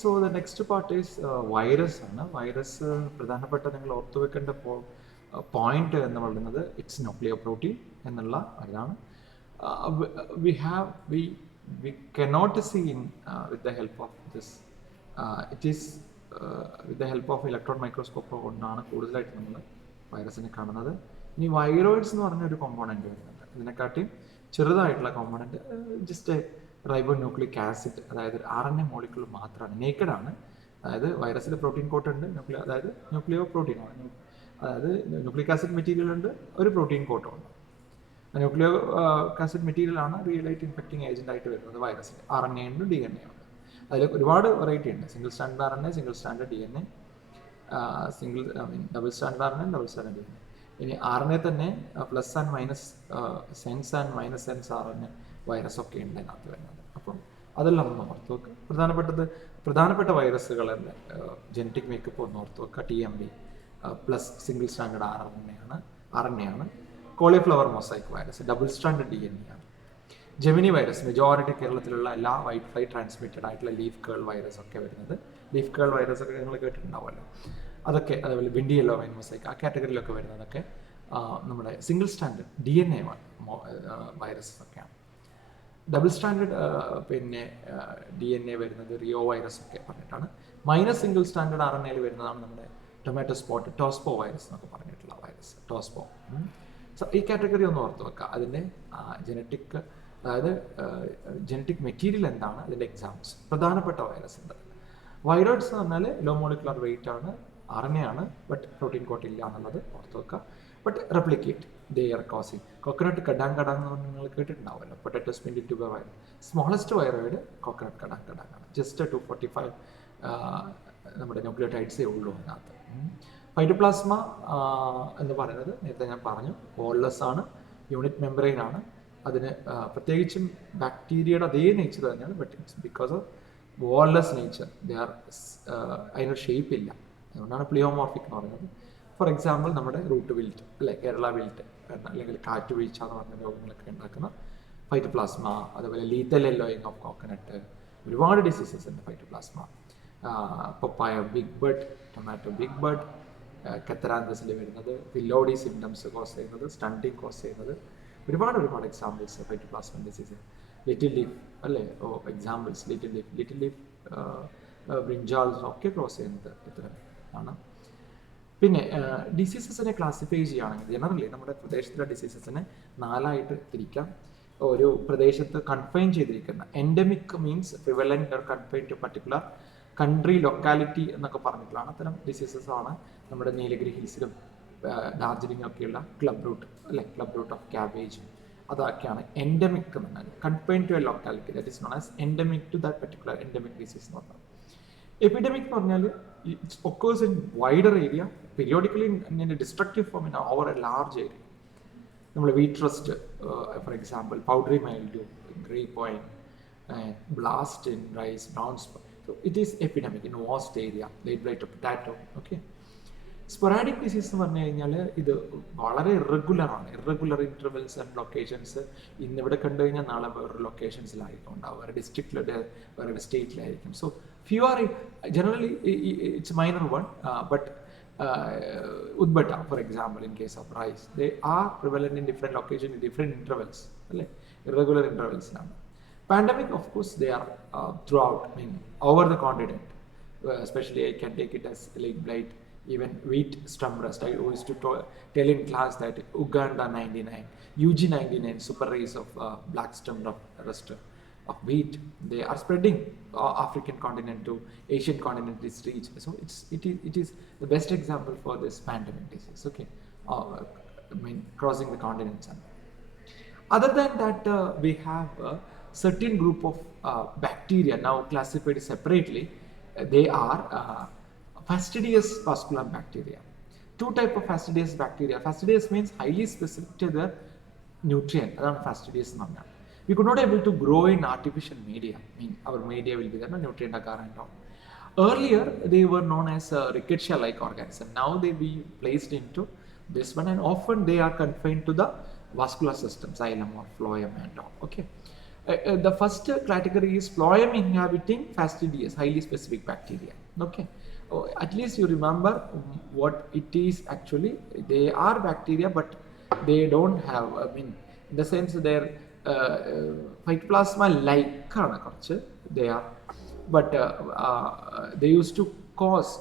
So the next part is virus. Virus പ്രധാനപ്പെട്ട നിങ്ങൾ ഓർത്തു വെക്കേണ്ട പോയിന്റ് എന്ന് പറയുന്നത് ഇറ്റ്സ് ന്യൂക്ലിയർ പ്രോട്ടീൻ എന്നുള്ള അതാണ്. We cannot see with the help of this. It is with the help of electron microscope കൊണ്ടാണ് കൂടുതലായിട്ട് നമ്മൾ വൈറസിനെ കാണുന്നത്. ഇനി വൈറോയിഡ്സ് എന്ന് പറഞ്ഞ ഒരു കോമ്പോണന്റ് വരുന്നുണ്ട്. ഇതിനെക്കാട്ടി ചെറുതായിട്ടുള്ള കോമ്പോണന്റ് ജസ്റ്റ് റൈബോന്യൂക്ലിക് ആസിഡ്, അതായത് RNA മോളിക്യൂൾ മാത്രമാണ്, നേക്കഡ് ആണ്. അതായത് വൈറസിൽ പ്രോട്ടീൻ കോട്ട് ഉണ്ട്, അതായത് ന്യൂക്ലിയോ പ്രോട്ടീൻ ആണ്, അതായത് ന്യൂക്ലിക് ആസിഡ് മെറ്റീരിയൽ ഉണ്ട്, ഒരു പ്രോട്ടീൻ കോട്ടും ഉണ്ട്. ന്യൂക്ലിയോ ആസിഡ് മെറ്റീരിയൽ ആണ് റിയലായിട്ട് ഇൻഫെക്റ്റിംഗ് ഏജന്റ് ആയിട്ട് വരുന്നത് വൈറസിൽ. RNA ഉണ്ട്, DNA ഉണ്ട്. അതിൽ ഒരുപാട് വെറൈറ്റി ഉണ്ട്. Single standard RNA, single standard DNA, double standard RNA, double standard DNA. ഇനി RNA തന്നെ plus and minus sense and minus sense RNA virus ഒക്കെ ഉണ്ട് അതിനകത്ത് വരുന്നത്. അപ്പം അതെല്ലാം ഒന്ന് ഓർത്ത് വെക്കുക. പ്രധാനപ്പെട്ട വൈറസുകളുടെ ജനറ്റിക് മേക്കപ്പ് ഒന്ന് ഓർത്ത് വെക്കുക. TMB plus single standard RNA ആണ്. Cauliflower mosaic virus double standard DNA ആണ്. ജെമിനി വൈറസ് മെജോറിറ്റി കേരളത്തിലുള്ള എല്ലാ വൈറ്റ് ഫ്ലൈ ട്രാൻസ്മിറ്റഡ് ആയിട്ടുള്ള ലീഫ് കേൾ വൈറസ് ഒക്കെ വരുന്നത്. ലീഫ് കേൾ വൈറസ് ഒക്കെ നിങ്ങൾ കേട്ടിട്ടുണ്ടാവുമല്ലോ. അതൊക്കെ അതേപോലെ വിൻഡി യെല്ലോ വൈൻ മൊസൈക്ക് ആ കാറ്റഗറിയിലൊക്കെ വരുന്നതൊക്കെ നമ്മുടെ സിംഗിൾ സ്റ്റാൻഡേർഡ് DNA വൈറസസ് ഒക്കെയാണ്. ഡബിൾ സ്റ്റാൻഡേർഡ് പിന്നെ DNA വരുന്നത് റിയോ വൈറസ് ഒക്കെ പറഞ്ഞിട്ടാണ്. മൈനസ് സിംഗിൾ സ്റ്റാൻഡേർഡ് RNA വരുന്നതാണ് നമ്മുടെ ടൊമാറ്റോ സ്പോട്ട് ടോസ്പോ വൈറസ് എന്നൊക്കെ പറഞ്ഞിട്ടുള്ള വൈറസ് ടോസ്പോ. സോ ഈ കാറ്റഗറി ഒന്ന് ഓർത്ത് വെക്കുക. അതിൻ്റെ ജനറ്റിക്, അതായത് ജനറ്റിക് മെറ്റീരിയൽ എന്താണ്, അതിൻ്റെ എക്സാമ്പിൾസ്. പ്രധാനപ്പെട്ട വൈറസ് ഉണ്ട്. വൈറോയിഡ്സ് എന്ന് പറഞ്ഞാൽ ലോ മോളിക്കുലർ വെയിറ്റ് ആണ്, RNA ആണ്, ബട്ട് പ്രോട്ടീൻ കോട്ട് ഇല്ല എന്നുള്ളത് ഓർത്ത് വെക്കുക. But replicate they are causing. Coconut cadang എന്ന് പറഞ്ഞാൽ നിങ്ങൾ കേട്ടിട്ടുണ്ടാവുമല്ലോ. Potato spindle tuber virus smallest viroid coconut cadang ആണ്. ജസ്റ്റ് 245 നമ്മുടെ ന്യൂക്ലിയോടൈഡ്സേ ഉള്ളൂ അതിനകത്ത്. ഫൈറ്റോപ്ലാസ്മ എന്ന് പറയുന്നത് നേരത്തെ ഞാൻ പറഞ്ഞു വോൾലെസ് ആണ്, യൂണിറ്റ് മെമ്പറൈൻ ആണ്. അതിന് പ്രത്യേകിച്ചും ബാക്ടീരിയയുടെ അതേ നേച്ചർ തന്നെയാണ്, but it's because of wall-less nature അതിനൊരു ഷേപ്പ് ഇല്ല, അതുകൊണ്ടാണ് പ്ലിയോമോർഫിക് എന്ന് പറയുന്നത്. ഫോർ എക്സാമ്പിൾ നമ്മുടെ റൂട്ട് വിൽറ്റ് അല്ലെ, കേരള വിൽറ്റ് അല്ലെങ്കിൽ കാറ്റ് വീഴ്ച എന്ന് പറഞ്ഞ രോഗങ്ങളൊക്കെ ഉണ്ടാക്കുന്ന ഫൈറ്റോപ്ലാസ്മ, അതുപോലെ ലീത്തൽ യെല്ലോയിങ് ഓഫ് കോക്കനട്ട്, ഒരുപാട് ഡിസീസസ് ഉണ്ട് phytoplasma. Papaya big bud, tomato big bud, കത്തറാന്തസിൽ വരുന്നത്, ഫില്ലോഡി സിംറ്റംസ് കോസ് ചെയ്യുന്നത്, സ്റ്റണ്ടിങ് കോസ് ചെയ്യുന്നത്, ഒരുപാട് examples phytoplasma disease. Little leaf അല്ലേ, എക്സാമ്പിൾസ് ലിറ്റിൽ ലീഫ് ബ്രിഞ്ചാൾസ് ഒക്കെ ക്രോസ് ചെയ്യുന്നത് ഇത്തരം ആണ്. പിന്നെ ഡിസീസസിനെ ക്ലാസിഫൈ ചെയ്യുകയാണെങ്കിൽ ജനറലി നമ്മുടെ പ്രദേശത്തിലെ ഡിസീസസിനെ 4ആയിട്ട് തിരിക്കാം. ഒരു പ്രദേശത്ത് കൺഫൈൻ ചെയ്തിരിക്കുന്ന endemic means prevalent or confine to particular country locality എന്നൊക്കെ പറഞ്ഞിട്ടുള്ളതാണ്. അത്തരം ഡിസീസസ് ആണ് നമ്മുടെ നീലഗിരി ഹിൽസിലും ഡാർജിലിംഗ് ഒക്കെയുള്ള ക്ലബ് റൂട്ട് അല്ലെ, ക്ലബ് റൂട്ട് ഓഫ് ക്യാബേജ്, അതൊക്കെയാണ് എൻഡമിക് എന്ന് പറഞ്ഞാൽ. Confined to a locality, that is known as endemic to that particular endemic disease എന്ന് പറഞ്ഞാൽ. എപ്പിഡമിക് എന്ന് പറഞ്ഞാൽ it's occurs in wider area, periodically in a destructive form in over a large area. നമ്മൾ wheat rust for example, powdery mildew, grey point, blast in rice, brown spot. So it is epidemic in vast area, late blight of potato. Okay. Sporadic disease എന്ന് പറഞ്ഞു കഴിഞ്ഞാൽ ഇത് വളരെ irregular intervals and locations. ഇന്നിവിടെ കണ്ടു കഴിഞ്ഞാൽ നാളെ വേറൊരു ലൊക്കേഷൻസിലായിരിക്കും ഉണ്ടാവും, വേറെ ഡിസ്ട്രിക്റ്റിലെ വേറെ സ്റ്റേറ്റിലായിരിക്കും. So few are generally it's minor one, but ഉദ്ബട്ട for example in case of rice they are prevalent in different location in different intervals അല്ലേ, ഇറഗുലർ ഇൻ്റർവെൽസിലാണ്. Pandemic, of course, they are throughout, I mean, over the continent. Especially, I can take it as late blight, even wheat stem rust. I used to tell in class that Uganda 99, UG 99, super race of black stem rust of wheat, they are spreading African continent to Asian continent this reach. So it is the best example for this pandemic disease. Okay, I mean, crossing the continents. Other than that, we have certain group of bacteria now classified separately. They are fastidious vascular bacteria. Two type of fastidious bacteria. Fastidious means highly specific to the nutrient. That's fastidious. We could not able to grow in artificial media. I mean, our media will be there, no nutrient agar and all. Earlier, they were known as rickettsia-like organism. Now they be placed into this one, and often they are confined to the vascular system, xylem or phloem and all. Okay. The first category is phloem inhabiting fastidious, highly specific bacteria. Okay, at least you remember what it is actually. They are bacteria, but they don't have, I mean, in the sense their phytoplasma like they are, but they used to cause,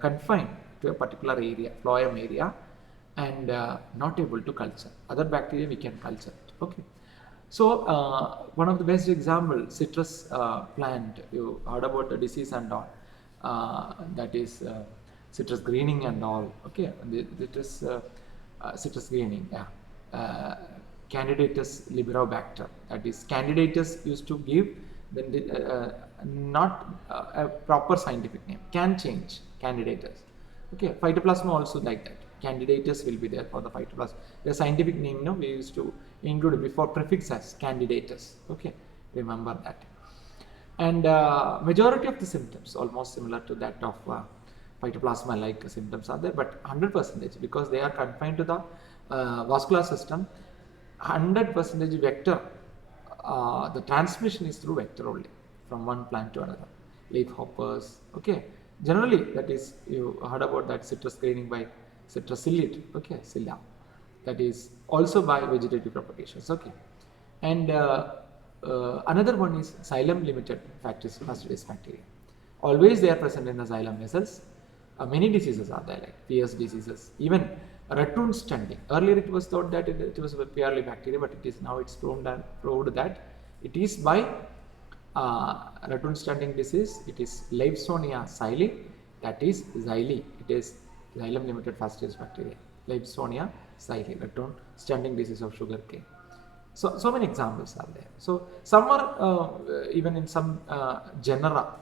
confine to a particular area, phloem area, and not able to culture. Other bacteria we can culture it. Okay. So one of the best example, citrus plant, you heard about the disease and all, that is citrus greening and all. Okay, citrus greening, yeah. Candidatus liberobacter, that is candidatus used to give, then not a proper scientific name, can change candidatus. Okay, phytoplasma also like that. Candidatus will be there for the phytoplasma. The scientific name, we used to include before prefix as candidatus. Okay, remember that. And majority of the symptoms almost similar to that of phytoplasma like symptoms are there, but 100% because they are confined to the vascular system, 100% vector, the transmission is through vector only from one plant to another. Leaf hoppers, okay. Generally, that is, you heard about that citrus greening by citrus ciliate, okay, cilia. That is also by vegetative propagations, okay. And another one is xylem limited fastidious bacteria. Always they are present in the xylem vessels. Many diseases are there, like PS diseases, even raccoon stunting. Earlier it was thought that it was purely bacteria, but it is now it's proved that it is by raccoon stunting disease. It is Leibsonia xyli, that is xyli. It is xylem limited fastidious bacteria. Leibsonia xyli, raccoon stunting disease of sugarcane. So many examples are there. So some are even in some genera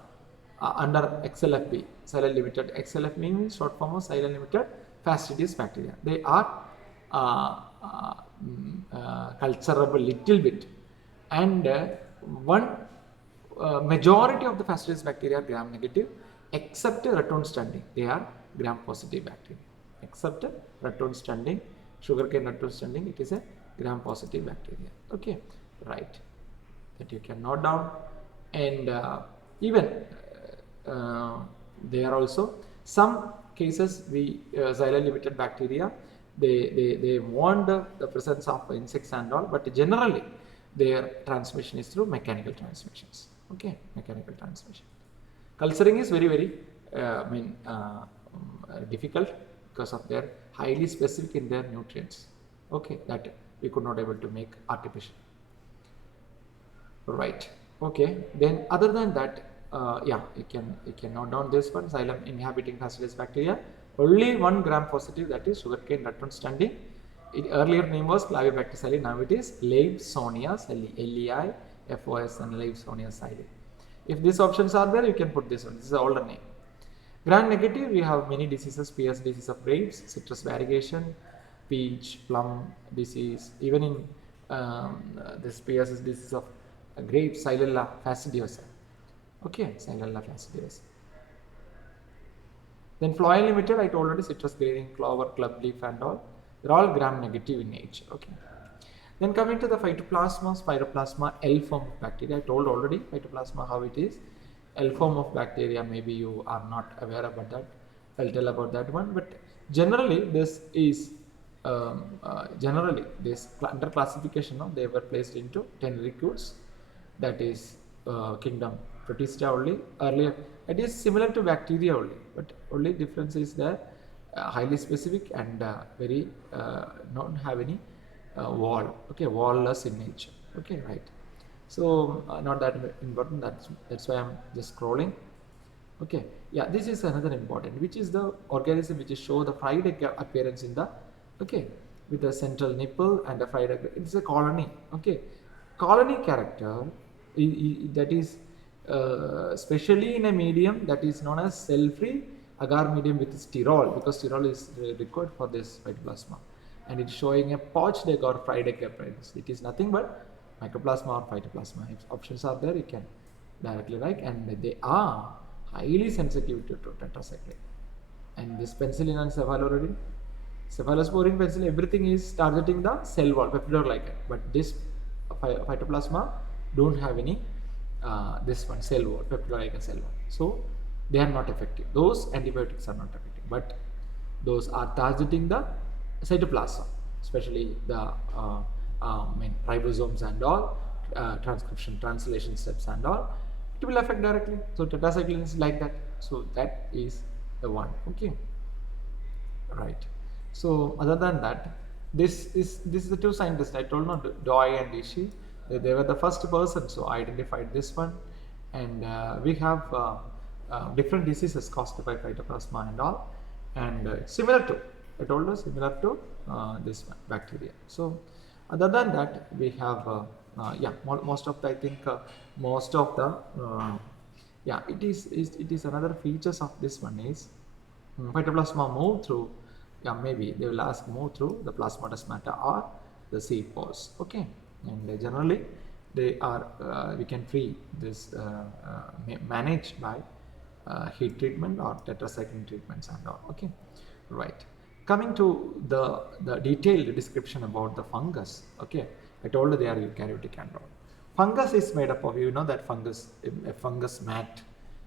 under XLFB, xylem limited. XLFB means short form of xylem limited fastidious bacteria. They are culturable little bit, and one majority of the fastidious bacteria are gram negative, except raccoon stunting. They are gram positive bacteria. Except raccoon stunting, sugarcane raccoon stunting, it is a gram positive bacteria. Okay, right. That you can note down. And even there are also some cases we xylem limited bacteria, they want the presence of insects and all, but generally their transmission is through mechanical transmissions. Okay, mechanical transmission. Culturing is very difficult because of their highly specific in their nutrients. Okay, that we could not able to make artificial. Right. Okay. Then other than that, yeah, you can note down this one, xylem inhabiting fastidious bacteria. Only 1 gram positive, that is sugarcane raccoon stunting. Earlier name was Clavibacter xyli, now it is Leibsonia xyli, Leifson Leibsonia xyli. If these options are there, you can put this one. This is the older name. Gram negative, we have many diseases, PS disease of grapes, citrus variegation, peach, plum disease, even in this PS disease of grapes, Xylella fastidiosa. Okay, Xylella fastidiosa. Then phloem limited, I told already, citrus greening, clover, club leaf and all. They're all gram negative in nature. Okay. Then coming to the Phytoplasma, Pyroplasma, L-form of bacteria. I told already Phytoplasma how it is. L-form of bacteria, maybe you are not aware about that. I'll tell about that one. But generally, this is under classification, they were placed into 10 recruits. That is kingdom Protista only. Earlier, it is similar to bacteria only, but only difference is there. Highly specific and very not have any wall. Okay, wall-less in nature. Okay, right. So not that important. That's why I'm just scrolling. Okay, yeah, this is another important, which is the organism which is show the fried egg appearance in the, okay, with the central nipple and the fried egg. It's a colony. Okay, colony character that is especially in a medium that is known as cell-free agar medium with sterol, because sterol is required for this Phytoplasma, and it's showing a poached egg or fried egg appearance. It is nothing but Mycoplasma or Phytoplasma. If options are there, you can directly write, and they are highly sensitive to tetracycline. And this penicillin and cephalosporin, penicillin, everything is targeting the cell wall, peptidoglycan. But this Phytoplasma don't have any this one cell wall, peptide cell wall. So they are not effective. Those antibiotics are not effective, but those are targeting the cytoplasm, especially the ribosomes and all, transcription, translation steps and all. It will affect directly. So tetracycline is like that. So that is the one. Okay, right. So other than that, this is the two scientists I told, no, Doi and Ishii. They were the first person, so I identified this one, and we have different diseases caused by phytoplasma and all, and similar to, I told us, similar to this one, bacteria. So other than that, we have yeah, most of the, I think most of the yeah, it is another features of this one is phytoplasma move through, yeah, maybe they will ask move through the plasmodesmata or the seed pods. Okay, and generally they are we can free this managed by heat treatment or tetracycline treatments and all. Okay, right. Coming to the detailed description about the fungus. Okay, I told you they are eukaryotic and all. Fungus is made up of, you know, that fungus, a fungus mat.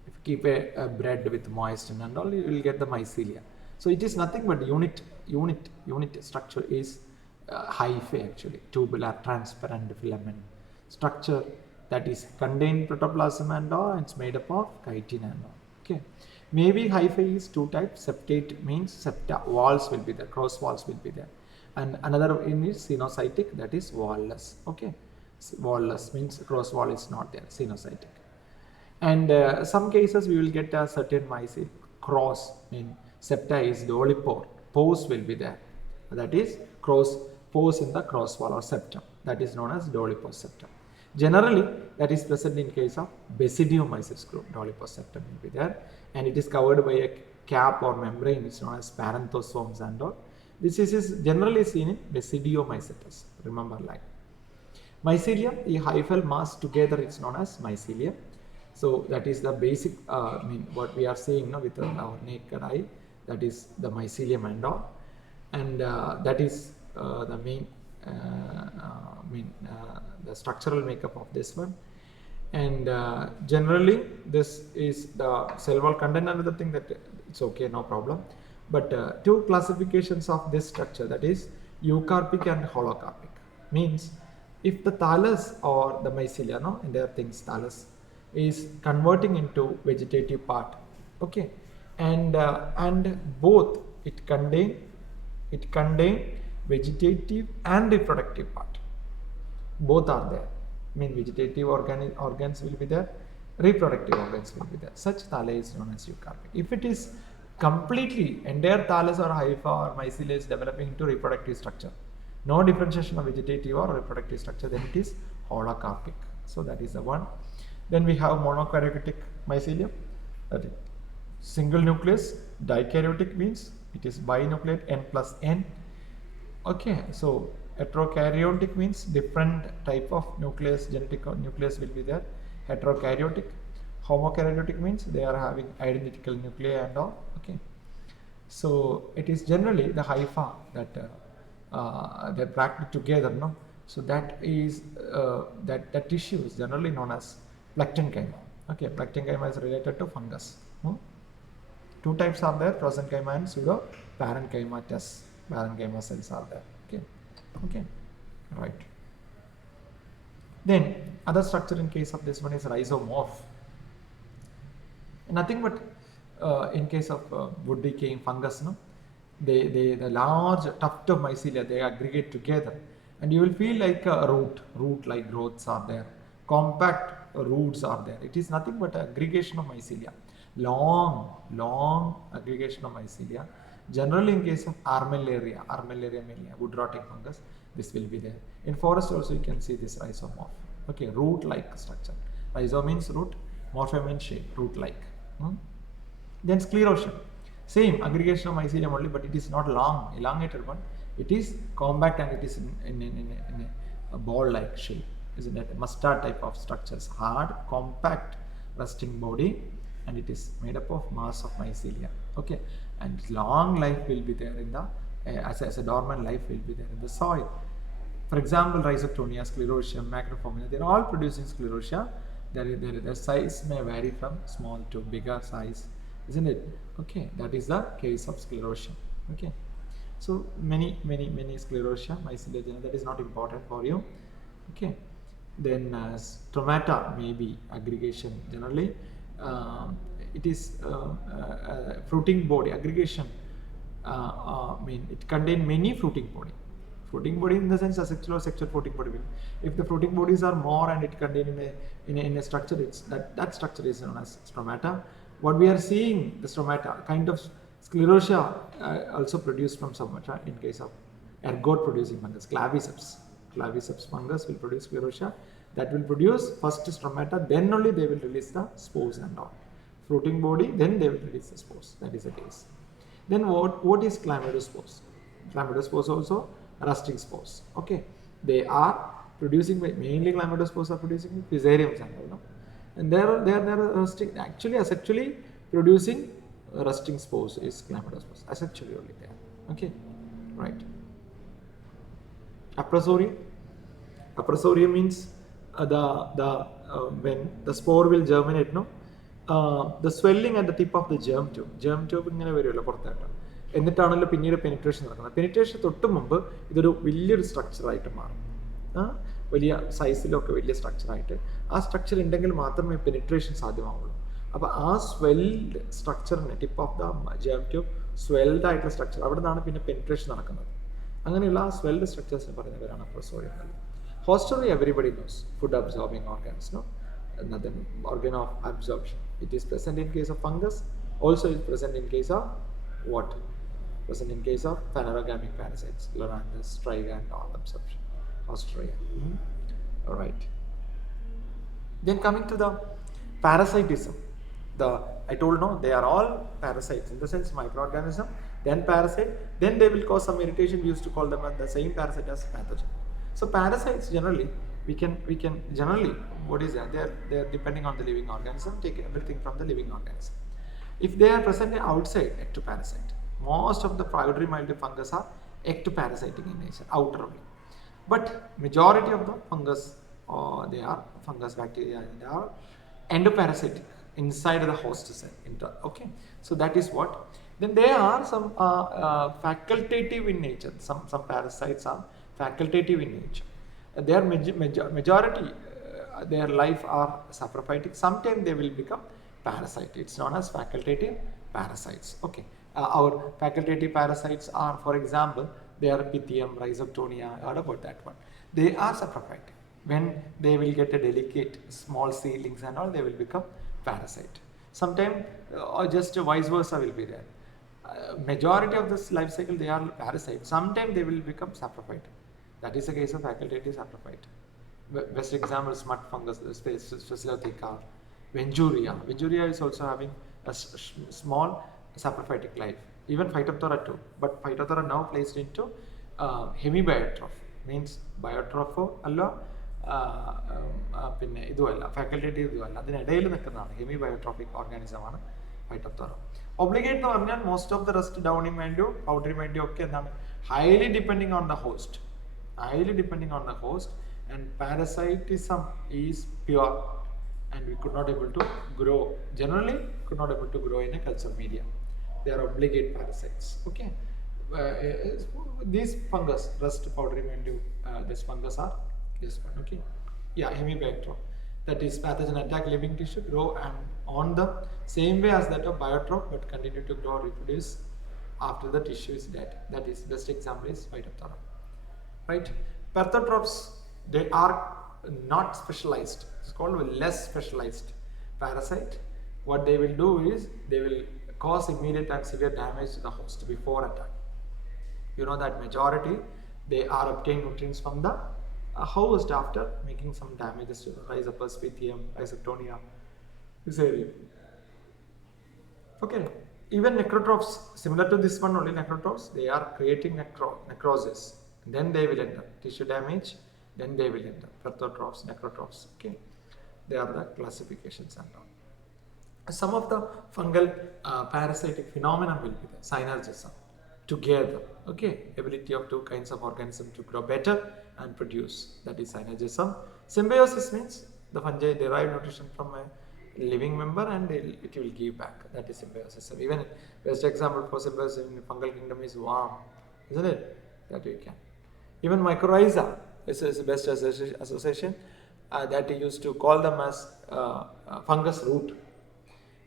If you keep a bread with moist and all, you will get the mycelia. So it is nothing but unit structure is hyphae, actually, tubular transparent filament structure that is contained protoplasm and all. It's made up of chitin and all. Okay, maybe hyphae is two types. Septate means septa, walls will be there, cross walls will be there, and another one is sinusotic, that is wall-less. Okay, wall-less means cross wall is not there, sinusotic. And some cases we will get a certain mycel cross, mean septa is the polypore, pores will be there, that is cross pores in the cross wall or septum, that is known as dolichous septum. Generally that is present in case of basidiomyces group, dolichous septum will be there, and it is covered by a cap or membrane, it's known as parenthosomes and all. This is generally seen in basidiomycetes, remember, like mycelium, the hyphal mass together, it's known as mycelium. So that is the basic mean what we are seeing now with our naked eye, that is the mycelium and all, and that is the main the structural makeup of this one. And generally this is the cell wall content. Another thing that it's okay, no problem, but two classifications of this structure, that is eucarpic and holocarpic. Means if the thallus or the mycelia, no, and there are things, thallus is converting into vegetative part. Okay, and both it contain vegetative and reproductive part, both are there. I mean vegetative organs will be there, reproductive organs will be there. Such thala is known as eukarpic. If it is completely entire thallus or hypha or mycelia is developing into reproductive structure, no differentiation of vegetative or reproductive structure, then it is holocarpic. So that is the one. Then we have monokaryotic mycelium, that is single nucleus. Dikaryotic means it is binucleate, n plus n. Okay, so heterokaryotic means different type of nucleus, genetic nucleus will be there. Heterokaryotic. Homokaryotic means they are having identical nuclei and all. Okay, so it is generally the hypha that they packed together, no. So that is that tissue is generally known as plectenchyma. Okay, plectenchyma is related to fungus. Two types are there, prosenchyma and pseudo parenchymatous parenchyma cells are there. Okay, okay, right. Then other structure in case of this one is rhizomorph. Nothing but in case of wood decaying fungus, no, the large tuft of mycelia, they aggregate together, and you will feel like a root like growths are there, compact roots are there. It is nothing but aggregation of mycelia, long aggregation of mycelia. Generally in case of armillaria melia, wood rotting fungus, this will be there. In forest also you can see this rhizomorph. Okay, root like structure. Rhizo means root, morphe means shape, root like. Then sclerotium, same aggregation of mycelium only, but it is not long, elongated one. It is compact and it is in a ball like shape. Isn't it? Mustard type of structures, hard, compact, resting body, and it is made up of mass of mycelia. Okay, and long life will be there in the as a dormant life will be there in the soil. For example, rhizoctonia, sclerotium, macroformina, they're all producing sclerotia. The size may vary from small to bigger size, isn't it? Okay, that is the case of sclerotium. Okay, so many sclerotia, mycelia, that is not important for you. Okay, then stromata may be aggregation. Generally, it is fruiting body aggregation. It contains many fruiting body. Fruiting body in the sense asexual or sexual fruiting body. If the fruiting bodies are more and it contains in a structure, it's that structure is known as stromata. What we are seeing, the stromata, kind of sclerotia also produced from stromata in case of ergot producing fungus, claviceps. Claviceps fungus will produce sclerotia. That will produce first stromata, then only they will release the spores and all. Fruiting body, then they will release the spores. That is the case. Then what is chlamydospores? Chlamydospores also rusting spores. Okay, they are producing, mainly chlamydospores are producing fusariums and all. No? And they are rusting. Actually producing rusting spores is chlamydospores. Asexually only there. Okay, right. Aprosoria. Aprosoria means when the spore will germinate, no, the swelling at the tip of the germ tube ഇങ്ങനെ വരുമല്ലോ പുറത്തായിട്ട്, എന്നിട്ടാണല്ലോ പിന്നീട് penetration നടക്കുന്നത്. Penetration തൊട്ട് മുമ്പ് ഇതൊരു വലിയൊരു സ്ട്രക്ചറായിട്ട് മാറും, വലിയ സൈസിലൊക്കെ വലിയ സ്ട്രക്ചറായിട്ട്. ആ സ്ട്രക്ചർ ഉണ്ടെങ്കിൽ മാത്രമേ പെനിട്രേഷൻ സാധ്യമാവുള്ളൂ. അപ്പോൾ ആ സ്വെൽഡ് സ്ട്രക്ചറിന് tip of the germ tube swelled ആയിട്ടുള്ള സ്ട്രക്ചർ, അവിടെ നിന്നാണ് പിന്നെ പെനിട്രേഷൻ നടക്കുന്നത്. അങ്ങനെയുള്ള ആ സ്വെൽഡ് സ്ട്രക്ചേഴ്സിന് പറയുന്നവരാണ് അപ്രോസോറിയങ്ങൾ. Hostelry everybody knows, food absorbing organs, no? Another organ of absorption. It is present in case of fungus, also is present in case of what? Present in case of phanerogamic parasites, Loranthus, Striga and all absorption. Hostelry. Alright. Then coming to the parasitism. I told no, they are all parasites in the sense microorganism, then parasite, then they will cause some irritation. We used to call them the same parasite as pathogen. So parasites generally, we can generally, what is that? They are depending on the living organism, take everything from the living organism. If they are present outside, ectoparasite. Most of the powdery mildew fungus are ectoparasitic in nature, outer only. But majority of the fungus, they are fungus bacteria, they are endoparasitic inside the host cell. Okay, so that is what. Then there are some facultative in nature. Some parasites are facultative in nature. Their majority, their life are saprophytic. Sometimes they will become parasite. It's known as facultative parasites. Okay, our facultative parasites are, for example, they are Pythium, Rhizoctonia. What about that one? They are saprophytic. When they will get a delicate small seedlings and all, they will become parasite. Sometimes or just vice versa will be there. Majority of this life cycle they are parasites. Sometimes they will become saprophyte. That is the case of facultative saprophyte. Best example, smut fungus, Sphaerotheca, Venjuria. Venjuria is also having a small saprophytic life. Even Phytophthora too. But Phytophthora now placed into hemibiotroph. Means biotropho അല്ല, പിന്നെ ഇതുമല്ല, facultative ഇതുമല്ല, അതിനിടയിൽ നിൽക്കുന്നതാണ് ഹെമിബയോട്രോഫിക് ഓർഗാനിസമാണ് ഫൈറ്റോപ്തോറ. Obligate എന്ന് പറഞ്ഞാൽ most of the rest downy mildew powdery mildew ഒക്കെ എന്താണ്, highly depending on the host. Highly depending on the host, and parasitism is pure, and we could not able to grow, generally could not able to grow in a culture media. They are obligate parasites. Okay, these fungus, rust, powdery mildew, this fungus are this one. Okay, yeah, hemibacterium, that is pathogen attack living tissue, grow and on the same way as that of biotroph, but continue to grow, reproduce after the tissue is dead. That is best example is Phytophthora. Right, perthotrophs, they are not specialized. It's called a less specialized parasite. What they will do is they will cause immediate and severe damage to the host before attack. You know that majority they are obtaining nutrients from the host after making some damages to the Rhizopus, Pythium, Rhizoctonia, this area. Okay, even necrotrophs, similar to this one only, necrotrophs, they are creating necrosis. Then they will enter tissue damage, then they will enter perthotrophs, necrotrophs. Okay, they are the classifications and all. Some of the fungal parasitic phenomena will be the synergism together. Okay, ability of two kinds of organisms to grow better and produce. That is synergism. Symbiosis means the fungi derive nutrition from a living member and it will give back. That is symbiosis. So even best example for symbiosis in fungal kingdom is worm, isn't it? That we can. Even mycorrhiza is the best association that we used to call them as fungus root.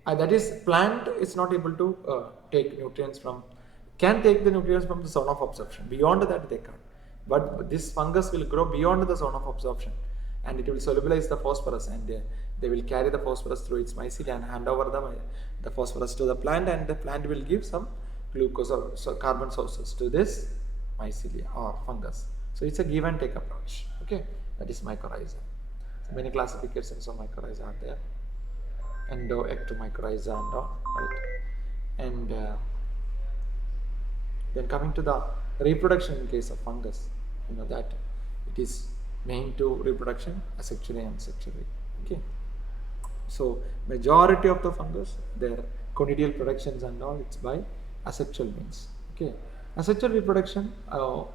That is, plant is not able to take nutrients from, can take the nutrients from the zone of absorption. Beyond that they can't. But this fungus will grow beyond the zone of absorption and it will solubilize the phosphorus and they will carry the phosphorus through its mycelia and hand over the phosphorus to the plant, and the plant will give some glucose or carbon sources to this mycelia or fungus. So it's a give and take approach. Okay, that is mycorrhiza. So many classifications of mycorrhiza are there. Endo, ectomycorrhiza and all, right? And then coming to the reproduction in case of fungus, you know that it is main to reproduction asexually and sexually. Okay, so majority of the fungus, their conidial productions and all, it's by asexual means. Okay, asexual reproduction or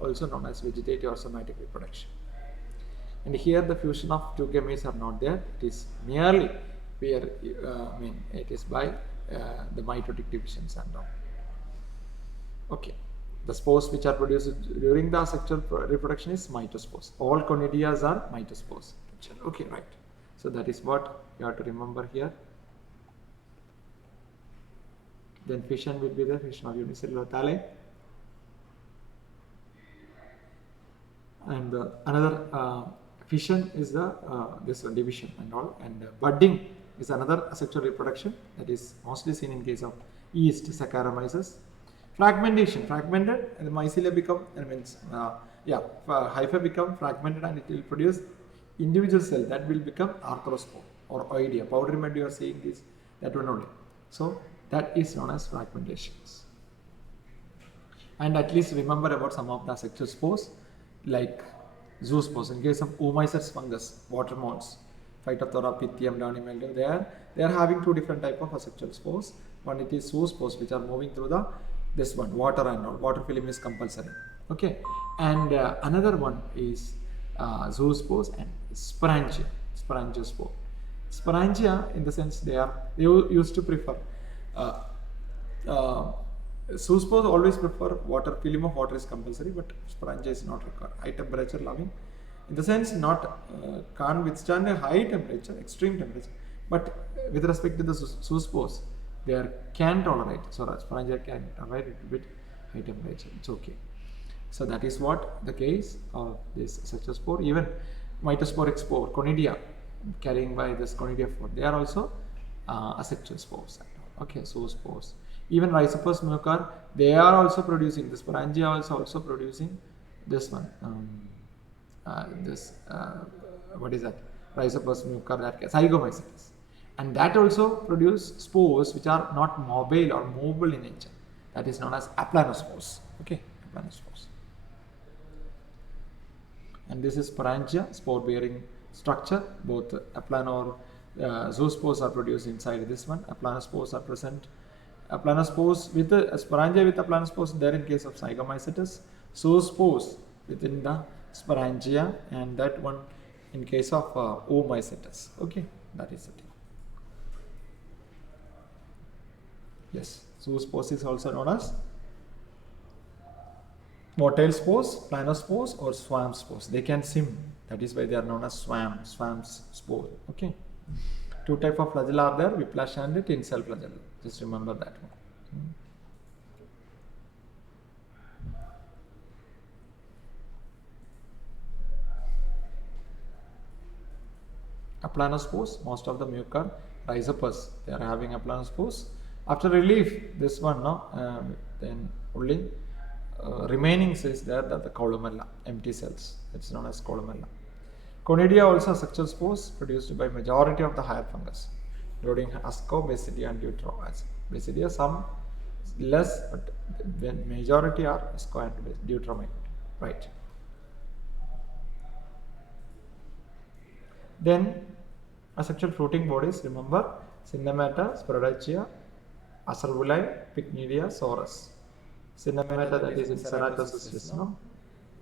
also known as vegetative or somatic reproduction. And here the fusion of two gametes are not there. It is merely it is by the mitotic divisions and all. Okay, the spores which are produced during the asexual reproduction is mitospores. All conidias are mitospores. Okay, right. So that is what you have to remember here. Then fission will be the fission of unicellular thalli. And another fission is the this one, division and all, and budding is another asexual reproduction that is mostly seen in case of yeast, Saccharomyces. Fragmentation, fragmented, and the mycelia become, hyphae become fragmented and it will produce individual cell that will become arthrospore or oidea. Powdery mud you are seeing this, that one only. So that is known as fragmentations. And at least remember about some of the asexual spores like zoospores. In case of Oomycetes fungus, water moths, Phytophthora, Pythium, downy mildew, they are having two different type of asexual spores. One, it is zoospores which are moving through the this one, water and all. Water film is compulsory. Okay, and another one is zoospores and sporangiospore. Sporangia, in the sense they used to prefer zoospores always prefer water, film of water is compulsory, but sporangia is not required. High temperature loving, in the sense not can't withstand a high temperature, extreme temperature, but with respect to the zoospores, they can tolerate. So sporangia can tolerate a bit high temperature. It's okay. So that is what the case of this asexual spore. Even mitosporic spore, conidia, carrying by this conidia spore, they are also asexual spores. Okay, so spores. Even Rhizopus mucor, they are also producing, the sporangia is also producing this one. What is that? Rhizopus mucor, that Zygomycetes. And that also produce spores which are not mobile or movable in nature. That is known as aplanospores. Okay, aplanospores. And this is sporangia, spore bearing structure. Both aplano zoospores are produced inside this one. Aplanospores are present. Aplanospores with the sporangia with aplanospores there in case of Zygomycetes. Zoospores within the sporangia, and that one in case of Oomycetes. Okay, that is the thing. Yes, zoospores is also known as motile spores, planospores, or swamp spores. They can swim. That is why they are known as swamps spore. Okay. Two type of flagella are there: whiplash and tin cell flagella. Just remember that one. Aplanospores, most of the mucor, Rhizopus, they are having aplanospores. After relief, this one, then only remaining is there that the columella, empty cells. It's known as columella. Conidia also asexual spores produced by majority of the higher fungus, including Asco, Basidia, and Deutero. Basidia, some less, but the majority are Asco and Deutero. Right. Then asexual fruiting bodies, remember, Cinnamata, Sporadicea, Acervuli, Pycnidia, Sorus. Cinnamata, that is in Ceratosis, no?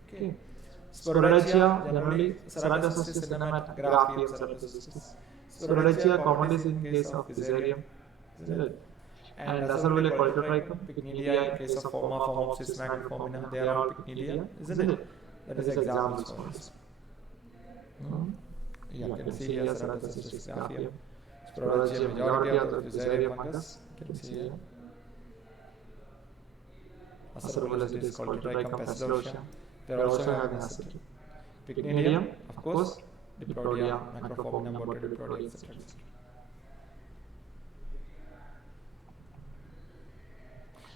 Okay. Sporadicia generally Ceratocystis cinematography of Ceratocystis. Sporadicia common is in case of Fusarium, isn't it? And Acerville Polytrichum, Pygnelia in case of Forma, Formopsis, Macroformina, they are all Pygnelia, isn't it? That is examples for this. Yeah, you can see here Ceratocystis graphium. Sporadicia, majority of the Fusarium fungus, you can see here. Acerville is Polytrichum, Pathology. They are also having Acerville. Pycnilium, of course, Diprodia, Macroformina, Botryoideodia, etc.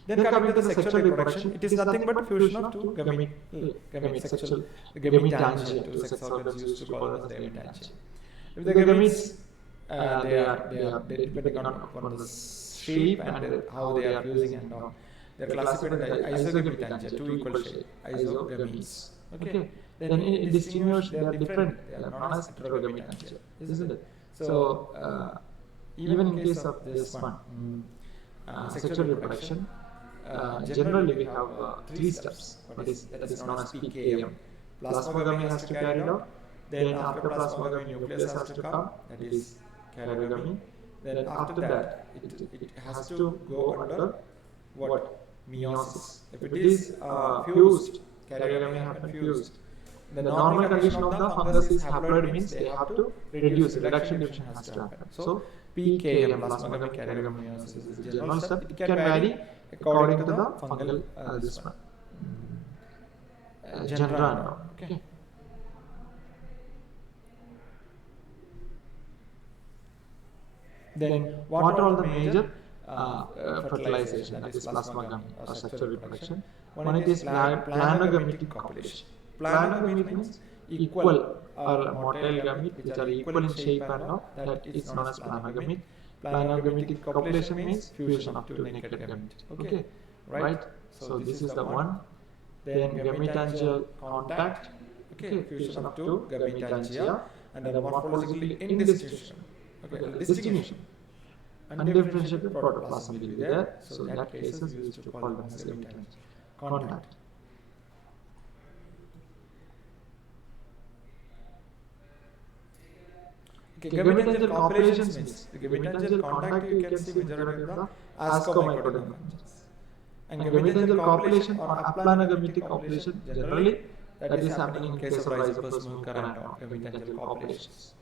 Then coming to the sexual reproduction, it is nothing but fusion of two gamete sexual gametangia, two sex organs used to call them as gametangia. If the gametes, they are depending on the shape and how they are fusing and all. They are classified as isogametangia, two equal shape, isogametes. Okay. Then in distinguish, they are different. They are known as heterogametangia, isn't it? So even in case of this one, sexual reproduction. Generally, we have 3 steps. That is known as PKM. Plasmogamy has to carry out. Then after plasmogamy, nucleus has to come. That is karyogamy. Then after that, it has to go under what? Meiosis. If it is fused, karyogamy happens fused. The normal condition of the fungus is haploid, means they have to reduce. Reduction division has to happen. So PKM, plasmogamy, karyogamy, meiosis is the general step. It can vary according to the fungal this one genera. Okay. Then what are all the major fertilization, that is plasmogamy or sexual reproduction? One it is planogametic copulation. Planogamete means equal or motile gamete which are equal in shape and all, that is known as planogamete. Planogametic copulation means fusion of two naked gametes. Okay, right? So this is the one. Then gametangial contact. Okay, fusion of two gametangia, and then morphologically indistinction. Okay, distinction. Undifferentiated protoplasm will be there. So that cases we used to call them as gametangial contact. Okay, gametangial copulations means the gametangial contact you can see majority of the ascomycodon functions. And gametangial copulation or aplanogametic copulation generally that is happening in case of Rhizopus current gametangial copulations.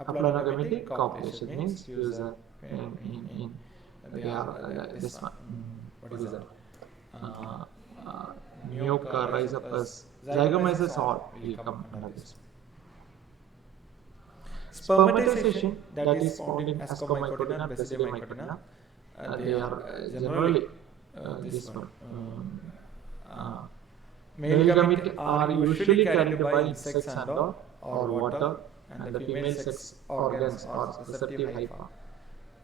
Aplanogametic copulation means use in they are this one. What is that? Muca, Rhizopus, Zygomyces all will come under this. Spermatization, that is found in Ascomycodina and Basidimycodina. They are generally this one. Male gamete are usually carried by insects and or water, and the female sex organs are receptive hypha.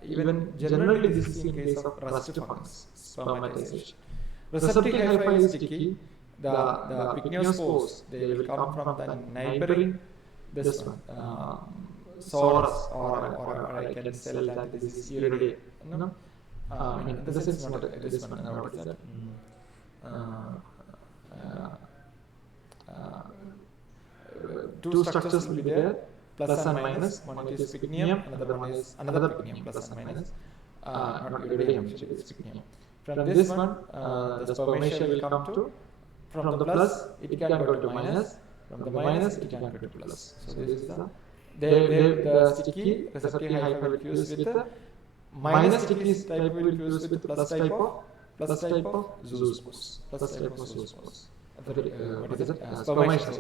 Even generally this is in case of rust fungus, spermatization. Receptive hypha is sticky. The pycnospores, they will come from the neighboring this one. Saurus, or I can tell that this is Uridae. No? This is not this one. What is that? Two structures will be there, plus and minus. One is pycnium, another one is another pycnium, plus and minus. Not iridium, it is pycnium. From this one, the spermatia will come to, from the plus, it can go to minus. From the minus, it can go to plus. So this is the sticky receptive hypha will fuse with the minus sticky type will fuse with plus type of zoospores. Plus type of zoospores. What is it? Spermatia.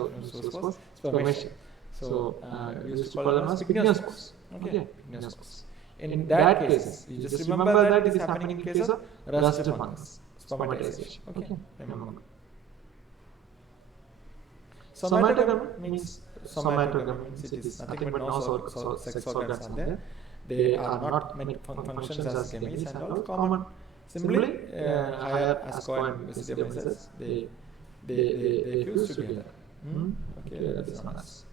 Spermatia. So we used to call them as pycnospores. Okay, pycnospores. In that case, you just remember that it is happening in case of rust fungus, spermatization. Okay, remember. Somatogamy means it is nothing but no sex organs are there. They are not many functions as gametes and all common. Similarly, higher asco and basidimyces, they fuse together. Okay, that is known as.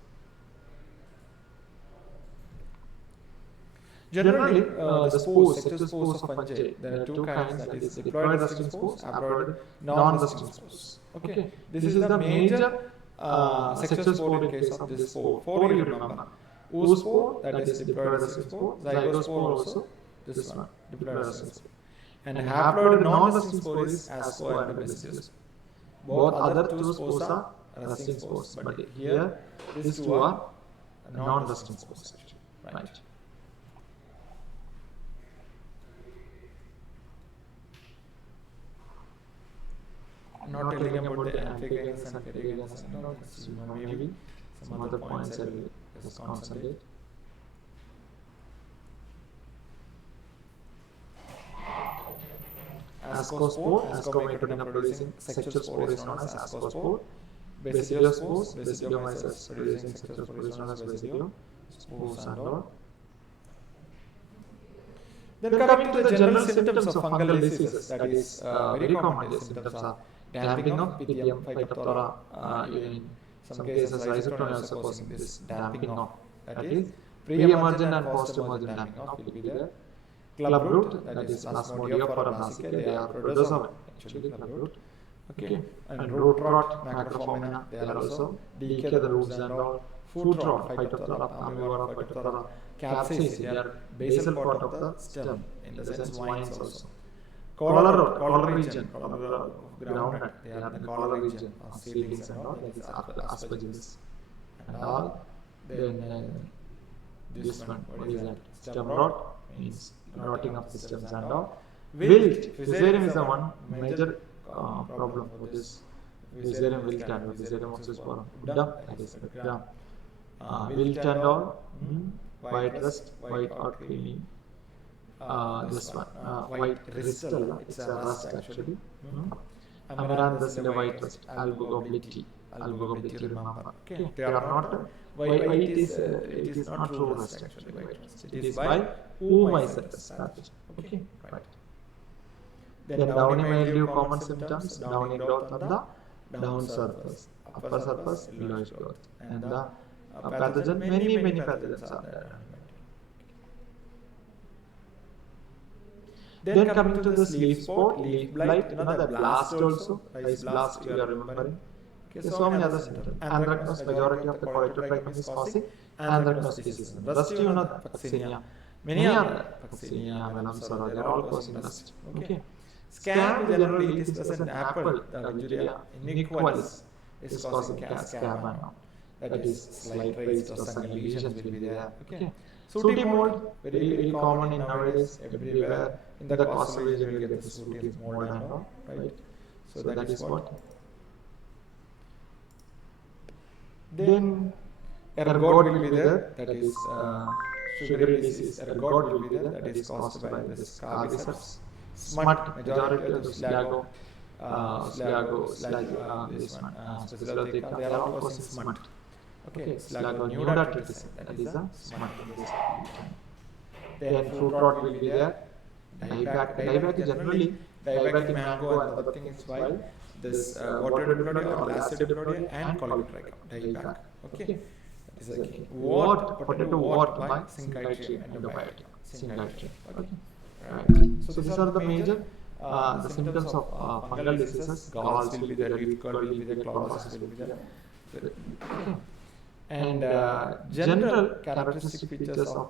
Generally, the spores, sexual spores of fungi, there are two kinds, that is diploid resting spores, haploid non-resting spores. Okay, this is the major sexual spore in case of this spore. Spore you remember. Oospore, that is diploid resting spore. Zygospore also, this one, diploid resting spore. And haploid non-resting spore is asco and bacillus. Both other two spores are resting spores, but here these two are non-resting spores actually, right? I'm not telling about the amphibians and peregrines and all this, maybe some other points I will just concentrate. Ascospore, ascomycodina producing sexual spore is known as ascospore. Bacilliospores, bacillomyces producing sexual spore is known as bacilliospores and all. Then coming to the general symptoms of fungal diseases, that is very common symptoms are damping of Pythium, Phytophthora, in some cases rhizoctonia also causing this damping of, that is pre-emergent and post-emergent damping of will be there. Clubroot, that is Plasmodiopora brassicae, they are protozoan actually, clubroot. Okay, and root rot, Macrophomina, they are also decay the roots and all. Foot rot, Phytophthora, Amivora, Phytophthora, capsaicin, they are basal part of the stem, in the sense vines also. Collar rot, collar region, groundnut, they are in the collar region of seedlings and all, that is aspergillus and all. Then this one, what is that? Stem rot, means rotting of the stems and all. Wilt, Fusarium is the one major problem with this. Fusarium wilt and Fusarium oxysporum, that is the gram. Wilt and all, white rust, white or creamy. This one, white crystal, it's a rust actually. Amaranthus in a white rust, albugobliti, remember. Okay, they are not, white it is not true rust actually, white rust. It is by oomycetes pathogen. Okay, right. Then downy mildew common symptoms, downy growth on the down surface, upper surface, yellowish growth. And the pathogen, many pathogens are there. Then coming to this leaf spot, leaf blight, the blast also, rice blast you are remembering. Okay, so many other symptoms. Anthracnose, majority of the coleotrichum is causing anthracnose disease. Rust, Vaccinia. Many are Vaccinia, Venomsora, they are all causing rust. Okay. Scab, generally it is as an apple, the Vigilia iniqualis is causing scab and all. That is slight raised or sunny lesions will be there. Okay. Sooty mold, very common in nowadays, everywhere. In the coastal region, you get the sooty mold and all, right? So that is what. Then ergot will be there, that is sugary disease. Ergot will be there, that is caused by this cardiceps. Smut, majority of the Slago, this one, Specialotheca, they are all causing smut. Okay, Slago nudatriticum, that is a smut. Then fruit rot will be there. Dieback generally, dieback mango and other thing is why this water diplodia or acid diplodia and coleotrichum, dieback. Okay, that is a key. Potato wart by Synghytrium endobiotic. Synghytrium. Okay. Right. So these are the major the symptoms of fungal diseases. Galls will be there, leaf curl will be there, chlorosis will be there. Okay. And general characteristic features of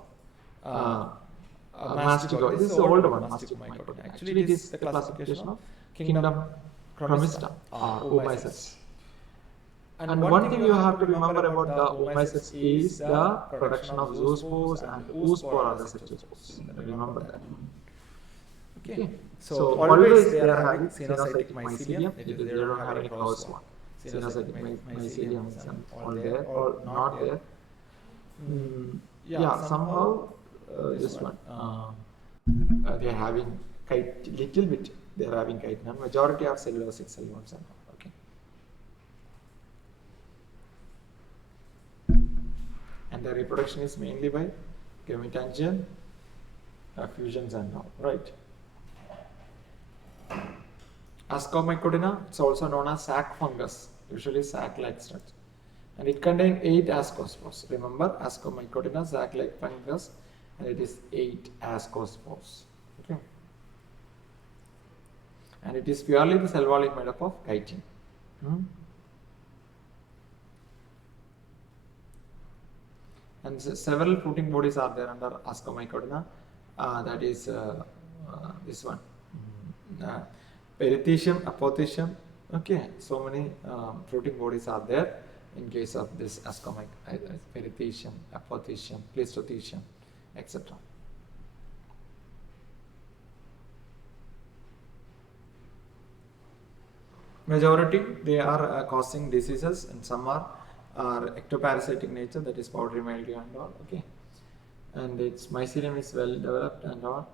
mastigoid. This is the older one, masticomycotonia. Actually, it is the classification of kingdom Chromista or oomycetes. And one thing you have to remember about the oomycetes is the production of zoospores and oospore are the sexual spores. Remember that. Okay. So always they are having cenocytic mycelium. They don't have any closed one. Cenocytic mycelium is all there or not there. Yeah, somehow this one they are having little bit. They are having chitin. Majority of cellulosic cell walls are not. Okay. And the reproduction is mainly by gametangial fusions and all. Right. Ascomycodina, it's also known as sac fungus, usually sac-like structure. And it contains 8 ascospores. Remember, Ascomycodina, sac-like fungus, and it is 8 ascospores. Okay. And it is purely the cell wall is made up of chitin. And several fruiting bodies are there under Ascomycodina. That is this one. Perithecium, apothecium. Okay, so many fruiting bodies are there in case of this perithecium, apothecium, pleistocetium, etc. Majority they are causing diseases, and some are ectoparasitic nature, that is powdery mildew and all. Okay, and its mycelium is well developed and all.